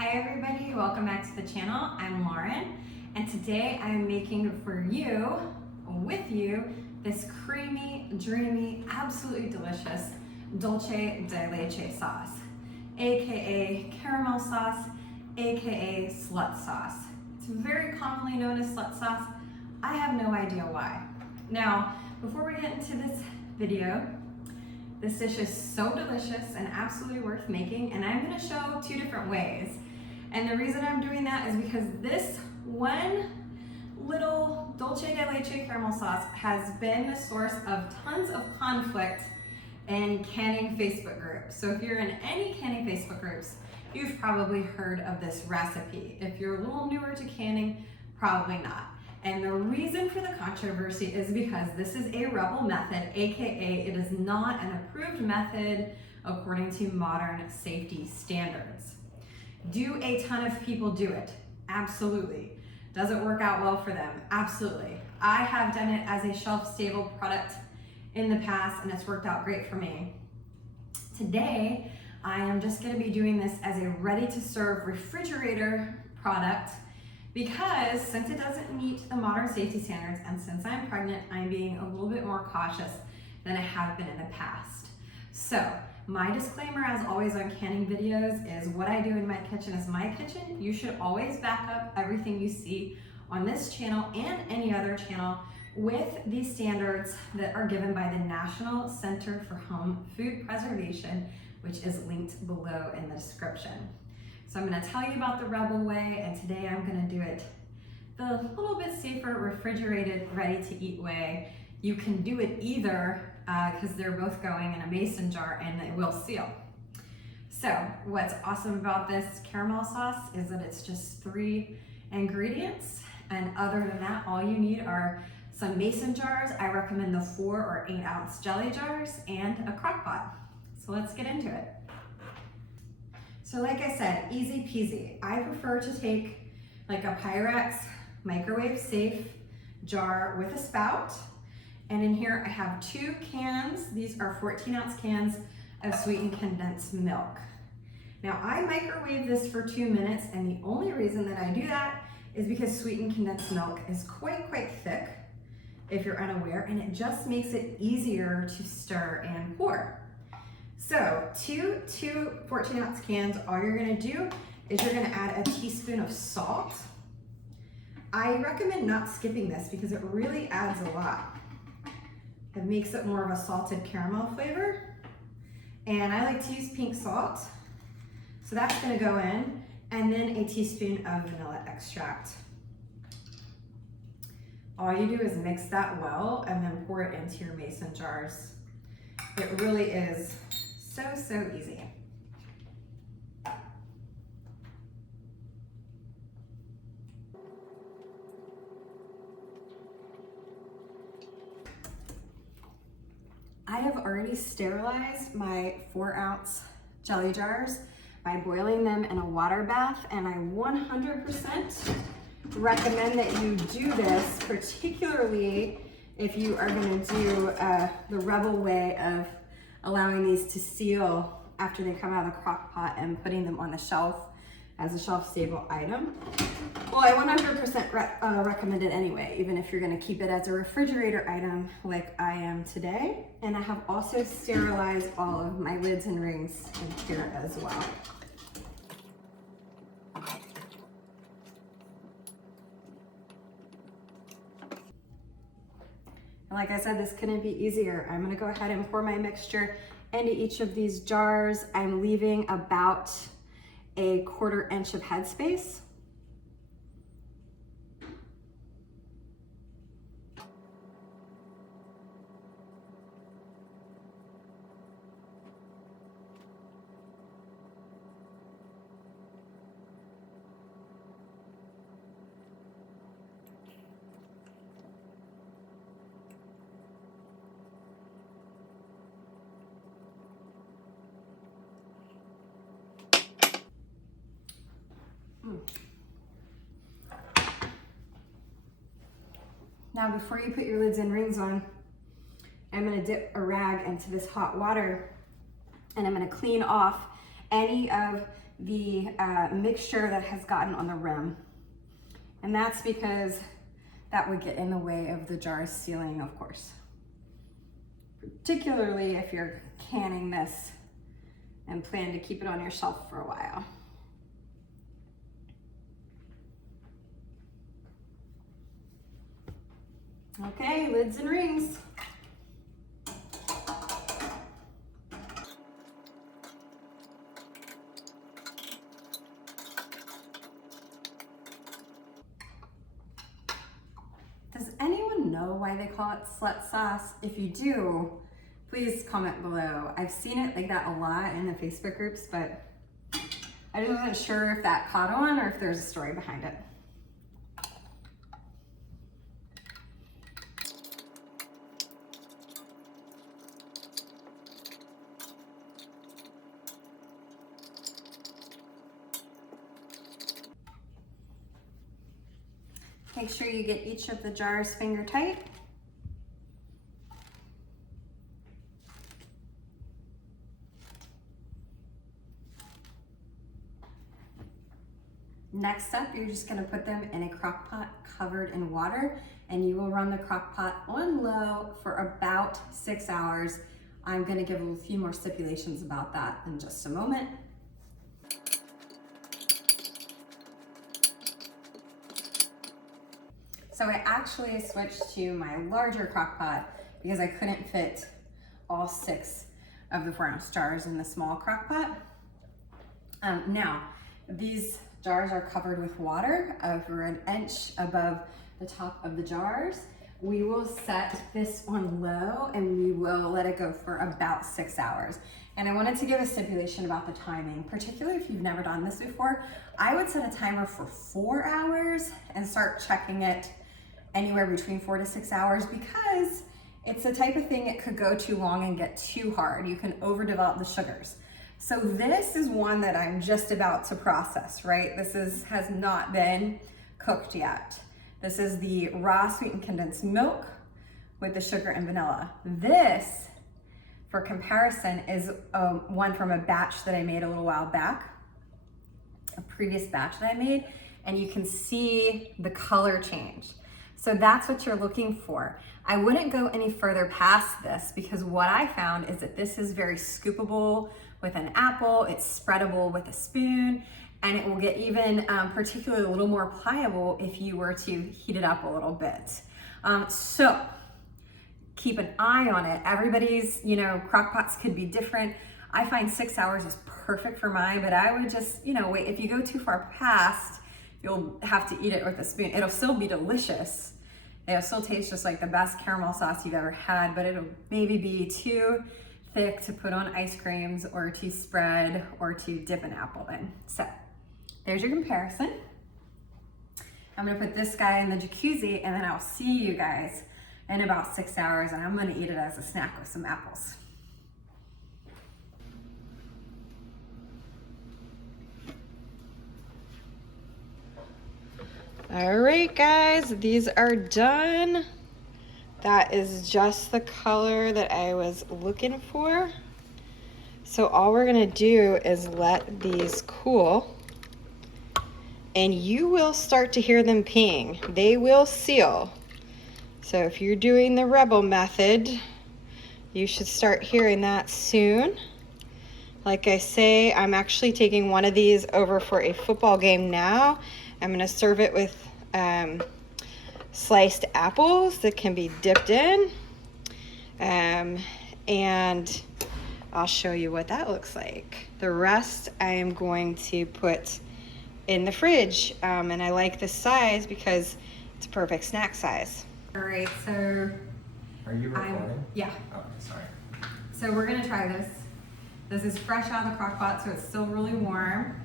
Hi everybody, welcome back to the channel. I'm Lauren, and today I'm making for you, with you, this creamy, dreamy, absolutely delicious Dulce de Leche sauce, aka caramel sauce, aka slut sauce. It's very commonly known as slut sauce. I have no idea why. Now, before we get into this video, this dish is so delicious and absolutely worth making, and I'm gonna show two different ways. And the reason I'm doing that is because this one little Dulce de Leche caramel sauce has been the source of tons of conflict in canning Facebook groups. So if you're in any canning Facebook groups, you've probably heard of this recipe. If you're a little newer to canning, probably not. And the reason for the controversy is because this is a rebel method, aka it is not an approved method according to modern safety standards. Do a ton of people do it? Absolutely. Does it work out well for them? Absolutely. I have done it as a shelf-stable product in the past and it's worked out great for me. Today, I am just going to be doing this as a ready-to-serve refrigerator product because since it doesn't meet the modern safety standards and since I'm pregnant, I'm being a little bit more cautious than I have been in the past. So, my disclaimer, as always on canning videos, is what I do in my kitchen is my kitchen. You should always back up everything you see on this channel and any other channel with these standards that are given by the National Center for Home Food Preservation, which is linked below in the description. So I'm going to tell you about the Rebel way, and today I'm going to do it the little bit safer, refrigerated, ready-to-eat way. You can do it either because they're both going in a mason jar and they will seal. So what's awesome about this caramel sauce is that it's just 3 ingredients, and other than that, all you need are some mason jars. I recommend the 4 or 8 ounce jelly jars and a crock pot. So let's get into it. So like I said, easy peasy. I prefer to take like a Pyrex microwave safe jar with a spout. And in here I have 2 cans. These are 14 ounce cans of sweetened condensed milk. Now I microwave this for 2 minutes, and the only reason that I do that is because sweetened condensed milk is quite thick, if you're unaware, and it just makes it easier to stir and pour. So two 14 ounce cans, all you're gonna do is you're gonna add a teaspoon of salt. I recommend not skipping this because it really adds a lot. It makes it more of a salted caramel flavor. And I like to use pink salt. So that's gonna go in, and then a teaspoon of vanilla extract. All you do is mix that well and then pour it into your mason jars. It really is so easy. I have already sterilized my 4 ounce jelly jars by boiling them in a water bath, and I 100% recommend that you do this, particularly if you are going to do the Rebel way of allowing these to seal after they come out of the crock pot and putting them on the shelf as a shelf-stable item. Well, I 100% recommend it anyway, even if you're gonna keep it as a refrigerator item like I am today. And I have also sterilized all of my lids and rings in here as well. And like I said, this couldn't be easier. I'm gonna go ahead and pour my mixture into each of these jars. I'm leaving about a 1/4 inch of headspace. Now, before you put your lids and rings on, I'm gonna dip a rag into this hot water, and I'm gonna clean off any of the mixture that has gotten on the rim. And that's because that would get in the way of the jar's sealing, of course. Particularly if you're canning this and plan to keep it on your shelf for a while. Okay, lids and rings. Does anyone know why they call it slut sauce? If you do, please comment below. I've seen it like that a lot in the Facebook groups, but I just wasn't sure if that caught on or if there's a story behind it. Make sure you get each of the jars finger tight. Next up, you're just gonna put them in a crock pot covered in water, and you will run the crock pot on low for about 6 hours. I'm gonna give a few more stipulations about that in just a moment. So I actually switched to my larger crock pot because I couldn't fit all 6 of the 4-ounce jars in the small crock pot. Now, these jars are covered with water over an inch above the top of the jars. We will set this on low and we will let it go for about 6 hours. And I wanted to give a stipulation about the timing, particularly if you've never done this before. I would set a timer for 4 hours and start checking it anywhere between 4 to 6 hours, because it's the type of thing it could go too long and get too hard. You can overdevelop the sugars. So this is one that I'm just about to process, right? This has not been cooked yet. This is the raw sweetened condensed milk with the sugar and vanilla. This, for comparison, is one from a batch that I made a little while back, a previous batch that I made, and you can see the color change. So that's what you're looking for. I wouldn't go any further past this because what I found is that this is very scoopable with an apple, it's spreadable with a spoon, and it will get even particularly a little more pliable if you were to heat it up a little bit. So keep an eye on it. Everybody's, crock pots could be different. I find 6 hours is perfect for mine, but I would just, wait. If you go too far past, you'll have to eat it with a spoon. It'll still be delicious. It'll still taste just like the best caramel sauce you've ever had, but it'll maybe be too thick to put on ice creams or to spread or to dip an apple in. So there's your comparison. I'm gonna put this guy in the jacuzzi and then I'll see you guys in about 6 hours, and I'm gonna eat it as a snack with some apples. All right, guys, these are done. That is just the color that I was looking for. So all we're gonna do is let these cool, and you will start to hear them ping. They will seal. So if you're doing the Rebel method, you should start hearing that soon. Like I say, I'm actually taking one of these over for a football game now. I'm gonna serve it with sliced apples that can be dipped in. And I'll show you what that looks like. The rest I am going to put in the fridge. And I like this size because it's a perfect snack size. All right, so. Are you recording? Yeah. Oh, sorry. So we're gonna try this. This is fresh out of the crock pot, so it's still really warm.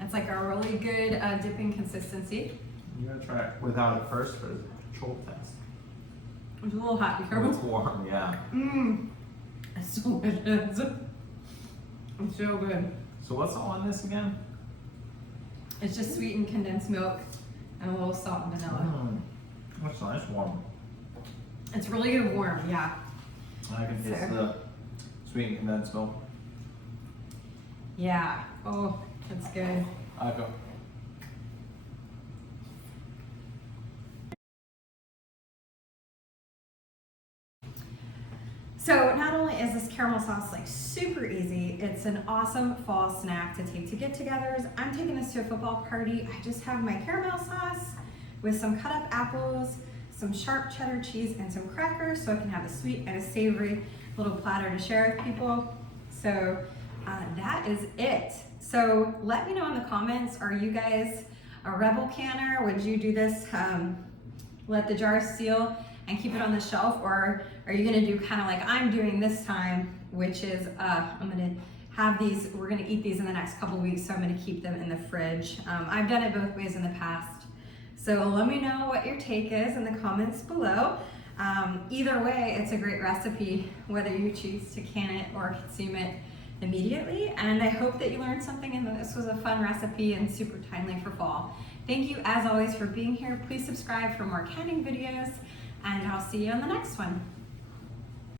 It's like a really good dipping consistency. You gotta try it without it first for the control test. It's a little hot, be careful. It's warm, yeah. It's delicious. It's so good. So what's all in this again? It's just sweetened condensed milk and a little salt and vanilla. That's nice, warm. It's really good warm, yeah. I can taste the sweet condensed milk. Yeah. Oh, that's good. Go. So not only is this caramel sauce like super easy, it's an awesome fall snack to take to get-togethers. I'm taking this to a football party. I just have my caramel sauce with some cut up apples, some sharp cheddar cheese, and some crackers, so I can have a sweet and a savory little platter to share with people. So that is it. So let me know in the comments, are you guys a rebel canner? Would you do this, let the jar seal and keep it on the shelf, or are you gonna do kind of like I'm doing this time, which is I'm gonna have these, we're gonna eat these in the next couple weeks, so I'm gonna keep them in the fridge. I've done it both ways in the past. So let me know what your take is in the comments below. Either way, it's a great recipe, whether you choose to can it or consume it immediately. And I hope that you learned something and that this was a fun recipe and super timely for fall. Thank you as always for being here. Please subscribe for more canning videos, and I'll see you on the next one.